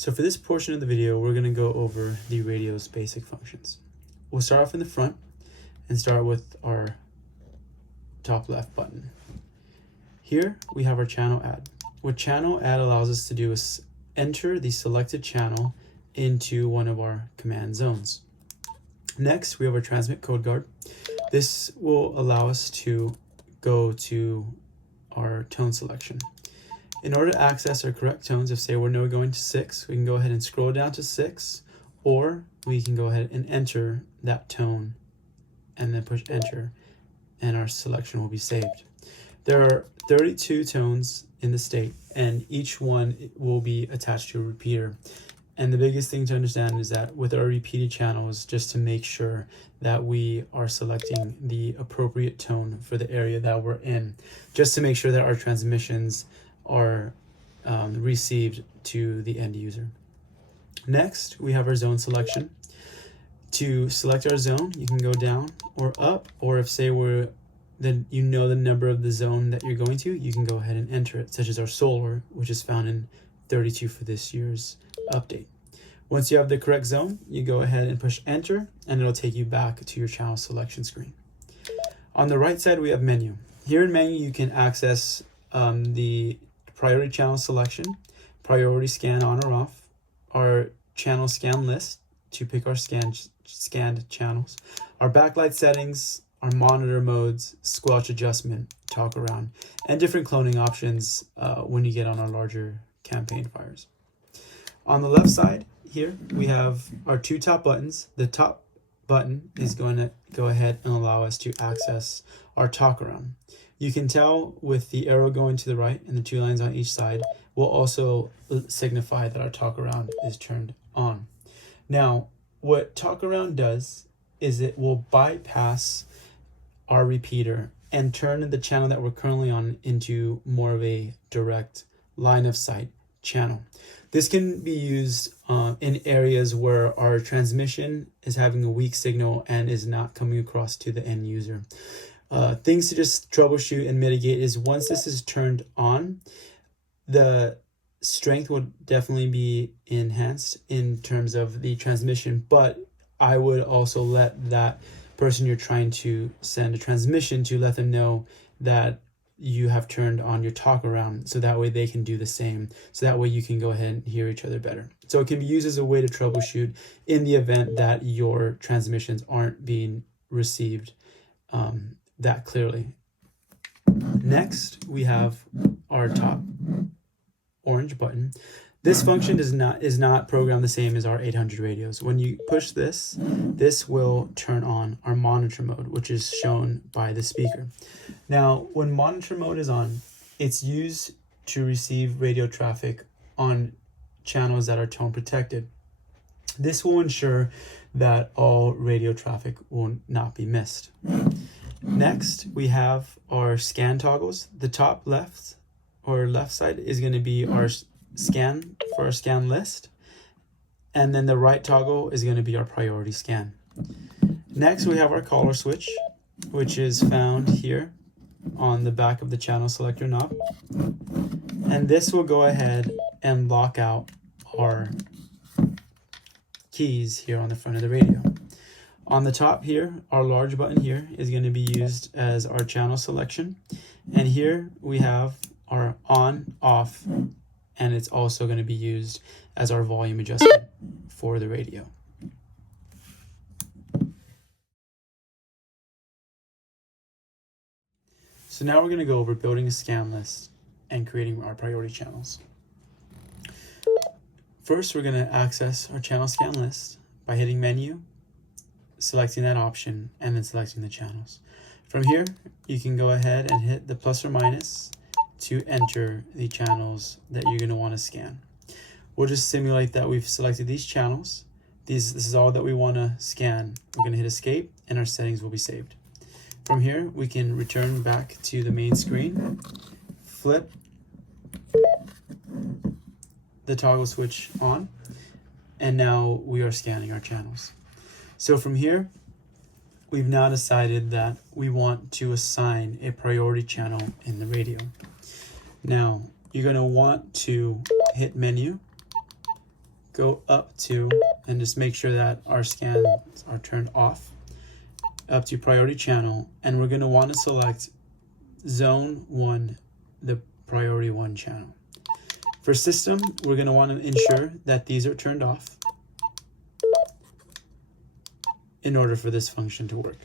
So for this portion of the video, we're going to go over the radio's basic functions. We'll start off in the front and start with our top left button. Here we have our channel add. What channel add allows us to do is enter the selected channel into one of our command zones. Next, we have our transmit code guard. This will allow us to go to our tone selection. In order to access our correct tones, if say we're now going to 6, we can go ahead and scroll down to 6, or we can go ahead and enter that tone and then push enter, and our selection will be saved. There are 32 tones in the state, and each one will be attached to a repeater. And the biggest thing to understand is that with our repeated channels, just to make sure that we are selecting the appropriate tone for the area that we're in, just to make sure that our transmissions are received to the end user. Next, we have our zone selection. To select our zone, you can go down or up, or if say then you know the number of the zone that you're going to, you can go ahead and enter it, such as our solar, which is found in 32 for this year's update. Once you have the correct zone, you go ahead and push enter, and it'll take you back to your channel selection screen. On the right side, we have menu. Here in menu, you can access the priority channel selection, priority scan on or off, our channel scan list to pick our scanned channels, our backlight settings, our monitor modes, squelch adjustment, talk around, and different cloning options when you get on our larger campaign fires. On the left side here, we have our two top buttons. The top button is going to go ahead and allow us to access our talk around. You can tell with the arrow going to the right and the two lines on each side will also signify that our talk around is turned on. Now, what talk around does is it will bypass our repeater and turn the channel that we're currently on into more of a direct line of sight channel. This can be used in areas where our transmission is having a weak signal and is not coming across to the end user. Things to just troubleshoot and mitigate is once this is turned on, the strength will definitely be enhanced in terms of the transmission, but I would also let that person you're trying to send a transmission to let them know that you have turned on your talk around, so that way they can do the same, so that way you can go ahead and hear each other better. So it can be used as a way to troubleshoot in the event that your transmissions aren't being received that clearly. Next, we have our top orange button. This function is not programmed the same as our 800 radios. When you push this, this will turn on our monitor mode, which is shown by the speaker. Now, when monitor mode is on, it's used to receive radio traffic on channels that are tone protected. This will ensure that all radio traffic will not be missed. Next, we have our scan toggles. The top left side is going to be our scan for our scan list, and then the right toggle is going to be our priority scan. Next, we have our color switch, which is found here on the back of the channel selector knob, and this will go ahead and lock out our keys here on the front of the radio. On the top here, our large button here is going to be used as our channel selection, and here we have our on, off, and it's also going to be used as our volume adjustment for the radio. So now we're going to go over building a scan list and creating our priority channels. First, we're going to access our channel scan list by hitting menu, selecting that option, and then selecting the channels. From here, you can go ahead and hit the plus or minus to enter the channels that you're going to want to scan. We'll just simulate that we've selected these channels. This is all that we want to scan. We're going to hit escape, and our settings will be saved. From here, we can return back to the main screen, flip the toggle switch on, and now we are scanning our channels. So from here, we've now decided that we want to assign a priority channel in the radio. Now, you're going to want to hit menu, go up to, and just make sure that our scans are turned off, up to priority channel, and we're going to want to select zone 1, the priority 1 channel. For system, we're going to want to ensure that these are turned off in order for this function to work.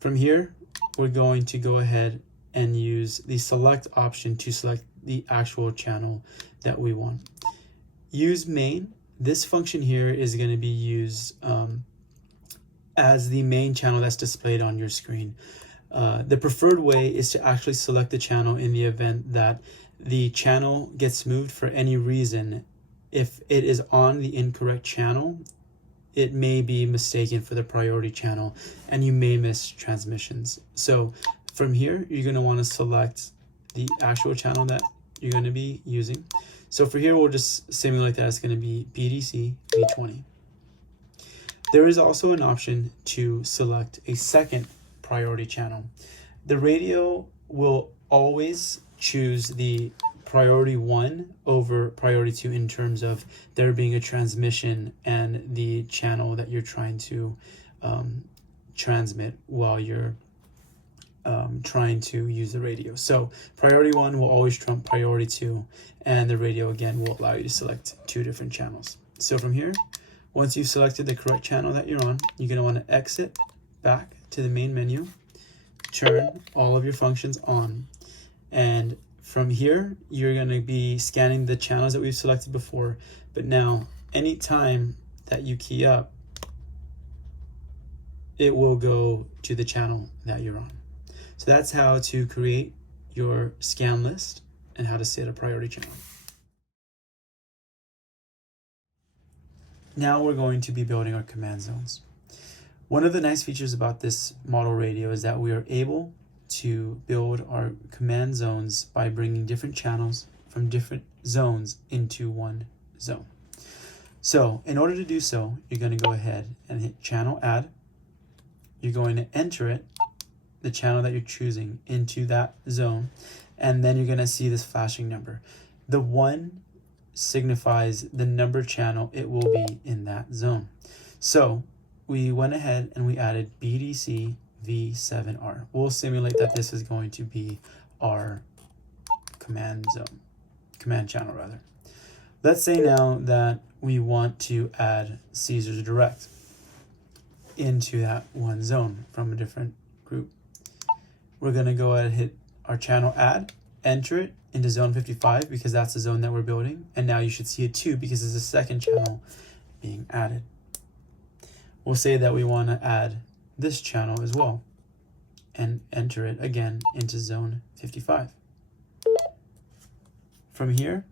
From here, we're going to go ahead and use the select option to select the actual channel that we want. Use main. This function here is going to be used as the main channel that's displayed on your screen. The preferred way is to actually select the channel in the event that the channel gets moved for any reason. If it is on the incorrect channel, it may be mistaken for the priority channel and you may miss transmissions. So from here, you're going to want to select the actual channel that you're going to be using. So for here, we'll just simulate that it's going to be BDC V20. There is also an option to select a second priority channel. The radio will always choose the priority 1 over priority 2 in terms of there being a transmission and the channel that you're trying to transmit while you're trying to use the radio. So priority 1 will always trump priority 2, and the radio again will allow you to select 2 different channels. So from here, once you've selected the correct channel that you're on, you're going to want to exit back to the main menu, turn all of your functions on, and from here, you're going to be scanning the channels that we've selected before, but now anytime that you key up, it will go to the channel that you're on. So that's how to create your scan list and how to set a priority channel. Now we're going to be building our command zones. One of the nice features about this model radio is that we are able to build our command zones by bringing different channels from different zones into one zone. So in order to do so, you're going to go ahead and hit channel add. You're going to enter it, the channel that you're choosing, into that zone, and then you're going to see this flashing number. The 1 signifies the number channel it will be in that zone. So we went ahead and we added BDC V7R. We'll simulate that this is going to be our command channel rather. Let's say now that we want to add Caesars Direct into that one zone from a different group. We're going to go ahead and hit our channel add, enter it into zone 55 because that's the zone that we're building, and now you should see a 2 because it's the second channel being added. We'll say that we want to add this channel as well and enter it again into zone 55. From here,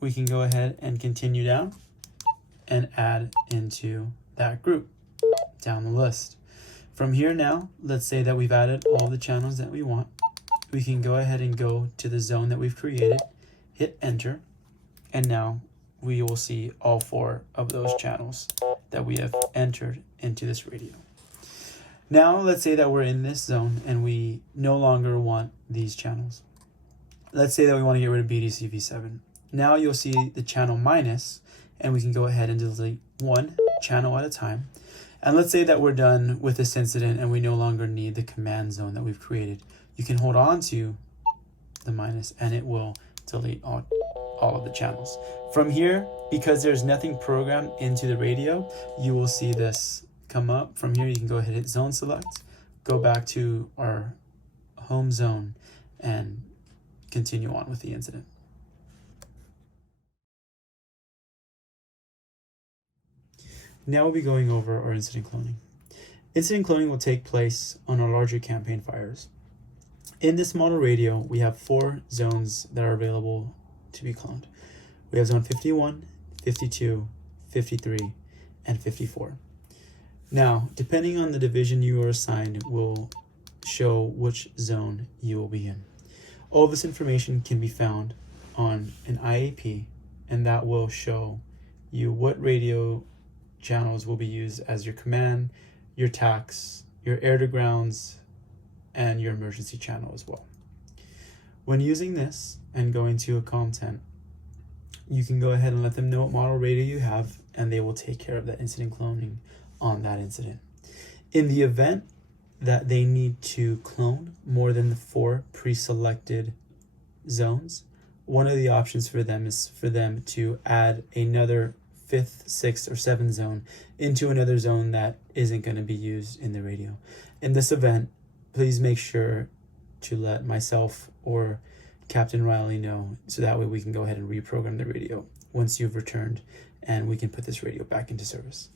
we can go ahead and continue down and add into that group down the list. From here now, let's say that we've added all the channels that we want. We can go ahead and go to the zone that we've created, hit enter, and now we will see all 4 of those channels that we have entered into this radio. Now let's say that we're in this zone and we no longer want these channels. Let's say that we want to get rid of BDC V7. Now you'll see the channel minus, and we can go ahead and delete 1 channel at a time. And let's say that we're done with this incident and we no longer need the command zone that we've created. You can hold on to the minus and it will delete all of the channels. From here, because there's nothing programmed into the radio, you will see this come up. From here, you can go ahead and hit zone select, go back to our home zone, and continue on with the incident. Now we'll be going over our incident cloning. Incident cloning will take place on our larger campaign fires. In this model radio, we have 4 zones that are available to be cloned. We have zone 51, 52, 53, and 54. Now, depending on the division you are assigned will show which zone you will be in. All this information can be found on an IAP, and that will show you what radio channels will be used as your command, your TACs, your air to grounds, and your emergency channel as well. When using this and going to a content, you can go ahead and let them know what model radio you have, and they will take care of that incident cloning on that incident. In the event that they need to clone more than the 4 pre-selected zones, one of the options for them is for them to add another 5th, 6th, or 7th zone into another zone that isn't going to be used in the radio. In this event, please make sure to let myself or Captain Riley know, so that way we can go ahead and reprogram the radio once you've returned, and we can put this radio back into service.